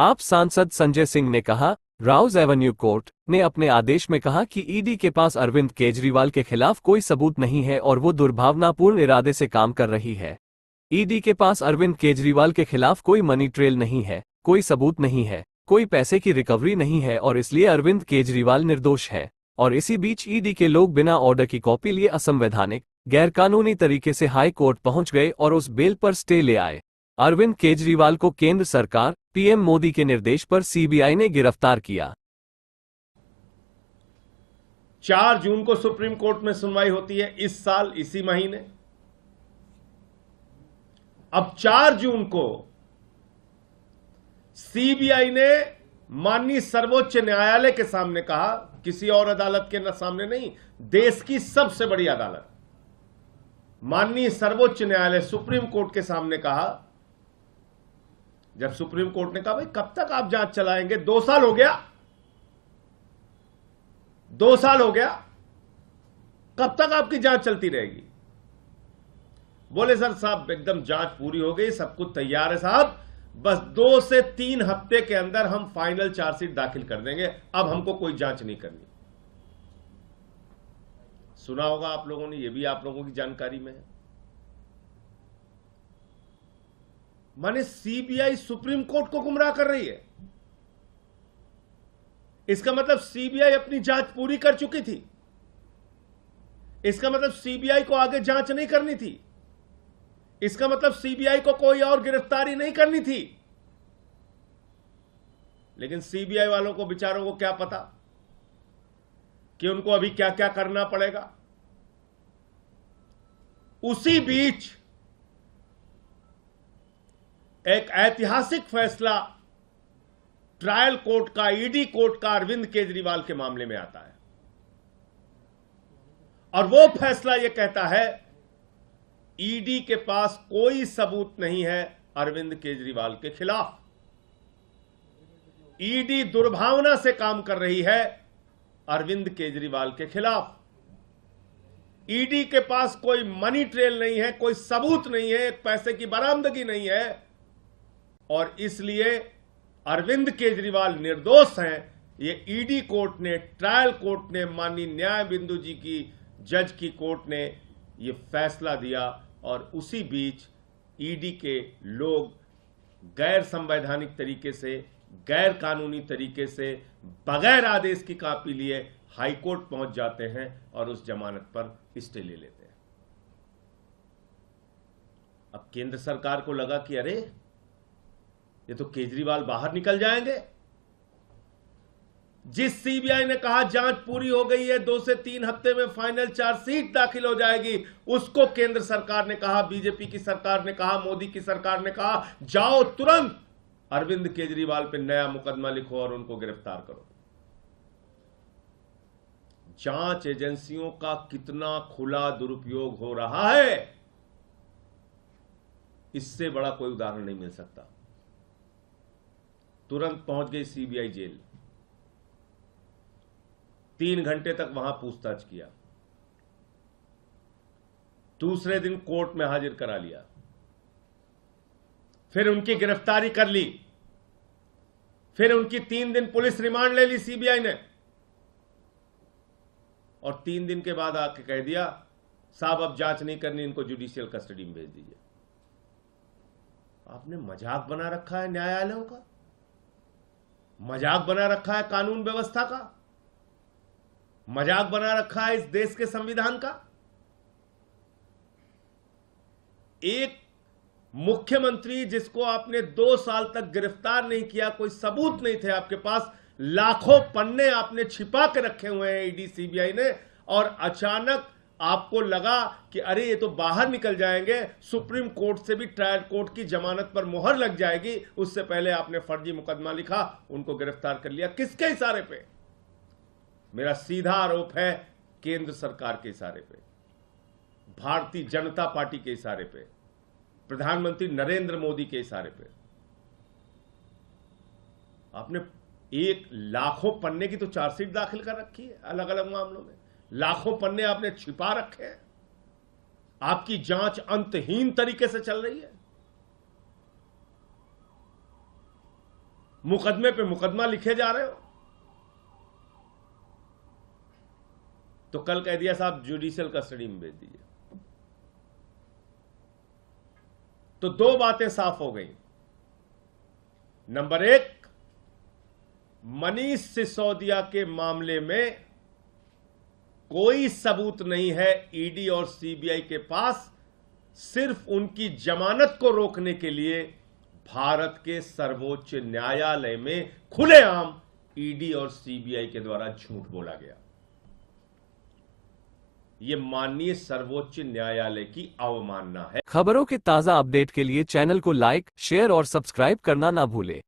आप सांसद संजय सिंह ने कहा, राउज एवेन्यू कोर्ट ने अपने आदेश में कहा कि ईडी के पास अरविंद केजरीवाल के खिलाफ कोई सबूत नहीं है और वो दुर्भावनापूर्ण इरादे से काम कर रही है। ईडी के पास अरविंद केजरीवाल के खिलाफ कोई मनी ट्रेल नहीं है, कोई सबूत नहीं है, कोई पैसे की रिकवरी नहीं है और इसलिए अरविंद केजरीवाल निर्दोष है। और इसी बीच ईडी के लोग बिना ऑर्डर की कॉपी लिए असंवैधानिक, गैरकानूनी तरीके से हाई कोर्ट पहुंच गए और उस बेल पर स्टे ले आए। अरविंद केजरीवाल को केंद्र सरकार, पीएम मोदी के निर्देश पर सीबीआई ने गिरफ्तार किया। 4 जून को सुप्रीम कोर्ट में सुनवाई होती है इस साल इसी महीने। अब 4 जून को सीबीआई ने माननीय सर्वोच्च न्यायालय के सामने कहा, किसी और अदालत के सामने नहीं, देश की सबसे बड़ी अदालत माननीय सर्वोच्च न्यायालय सुप्रीम कोर्ट के सामने कहा, जब सुप्रीम कोर्ट ने कहा भाई कब तक आप जांच चलाएंगे, 2 साल हो गया, 2 साल हो गया, कब तक आपकी जांच चलती रहेगी। बोले सर साहब एकदम जांच पूरी हो गई, सब कुछ तैयार है साहब, बस 2 से 3 हफ्ते के अंदर हम फाइनल चार्जशीट दाखिल कर देंगे, अब हमको कोई जांच नहीं करनी। सुना होगा आप लोगों ने, यह भी आप लोगों की जानकारी में है। माने सीबीआई सुप्रीम कोर्ट को गुमराह कर रही है। इसका मतलब सीबीआई अपनी जांच पूरी कर चुकी थी। इसका मतलब सीबीआई को आगे जांच नहीं करनी थी। इसका मतलब सीबीआई को कोई और गिरफ्तारी नहीं करनी थी। लेकिन सीबीआई वालों को बेचारों को क्या पता कि उनको अभी क्या क्या करना पड़ेगा। उसी बीच एक ऐतिहासिक फैसला ट्रायल कोर्ट का, ईडी कोर्ट का अरविंद केजरीवाल के मामले में आता है और वो फैसला यह कहता है ईडी के पास कोई सबूत नहीं है अरविंद केजरीवाल के खिलाफ। ईडी दुर्भावना से काम कर रही है अरविंद केजरीवाल के खिलाफ। ईडी के पास कोई मनी ट्रेल नहीं है, कोई सबूत नहीं है, एक पैसे की बरामदगी नहीं है और इसलिए अरविंद केजरीवाल निर्दोष हैं। ये ईडी कोर्ट ने, ट्रायल कोर्ट ने, माननीय न्याय बिंदु जी की जज की कोर्ट ने ये फैसला दिया और उसी बीच ईडी के लोग गैर संवैधानिक तरीके से, गैर कानूनी तरीके से, बगैर आदेश की कॉपी लिए हाई कोर्ट पहुंच जाते हैं और उस जमानत पर स्टे ले लेते हैं। अब केंद्र सरकार को लगा कि अरे ये तो केजरीवाल बाहर निकल जाएंगे। जिस सीबीआई ने कहा जांच पूरी हो गई है, 2 से 3 हफ्ते में फाइनल चार्जशीट दाखिल हो जाएगी, उसको केंद्र सरकार ने कहा, बीजेपी की सरकार ने कहा, मोदी की सरकार ने कहा जाओ तुरंत अरविंद केजरीवाल पे नया मुकदमा लिखो और उनको गिरफ्तार करो। जांच एजेंसियों का कितना खुला दुरुपयोग हो रहा है, इससे बड़ा कोई उदाहरण नहीं मिल सकता। तुरंत पहुंच गई सीबीआई जेल, 3 घंटे तक वहां पूछताछ किया, दूसरे दिन कोर्ट में हाजिर करा लिया, फिर उनकी गिरफ्तारी कर ली, फिर उनकी 3 दिन पुलिस रिमांड ले ली सीबीआई ने और 3 दिन के बाद आके कह दिया साहब अब जांच नहीं करनी, इनको जुडिशियल कस्टडी में भेज दीजिए। आपने मजाक बना रखा है न्यायालयों का, मजाक बना रखा है कानून व्यवस्था का, मजाक बना रखा है इस देश के संविधान का। एक मुख्यमंत्री जिसको आपने 2 साल तक गिरफ्तार नहीं किया, कोई सबूत नहीं थे आपके पास, लाखों पन्ने आपने छिपा के रखे हुए हैं ईडी सीबीआई ने, और अचानक आपको लगा कि अरे ये तो बाहर निकल जाएंगे, सुप्रीम कोर्ट से भी ट्रायल कोर्ट की जमानत पर मुहर लग जाएगी, उससे पहले आपने फर्जी मुकदमा लिखा, उनको गिरफ्तार कर लिया। किसके इशारे पे? मेरा सीधा आरोप है केंद्र सरकार के इशारे पे, भारतीय जनता पार्टी के इशारे पे, प्रधानमंत्री नरेंद्र मोदी के इशारे पे। आपने एक लाखों पन्ने की तो चार्जशीट दाखिल कर रखी है, अलग अलग मामलों में लाखों पन्ने आपने छिपा रखे हैं। आपकी जांच अंतहीन तरीके से चल रही है। मुकदमे पे मुकदमा लिखे जा रहे हो। तो कल कह दिया साहब जुडिशियल कस्टडी में भेज दीजिए। तो दो बातें साफ हो गई। नंबर एक, मनीष सिसोदिया के मामले में कोई सबूत नहीं है ईडी और सीबीआई के पास। सिर्फ उनकी जमानत को रोकने के लिए भारत के सर्वोच्च न्यायालय में खुलेआम ईडी और सीबीआई के द्वारा झूठ बोला गया। यह माननीय सर्वोच्च न्यायालय की अवमानना है। खबरों के ताजा अपडेट के लिए चैनल को लाइक, शेयर और सब्सक्राइब करना ना भूलें।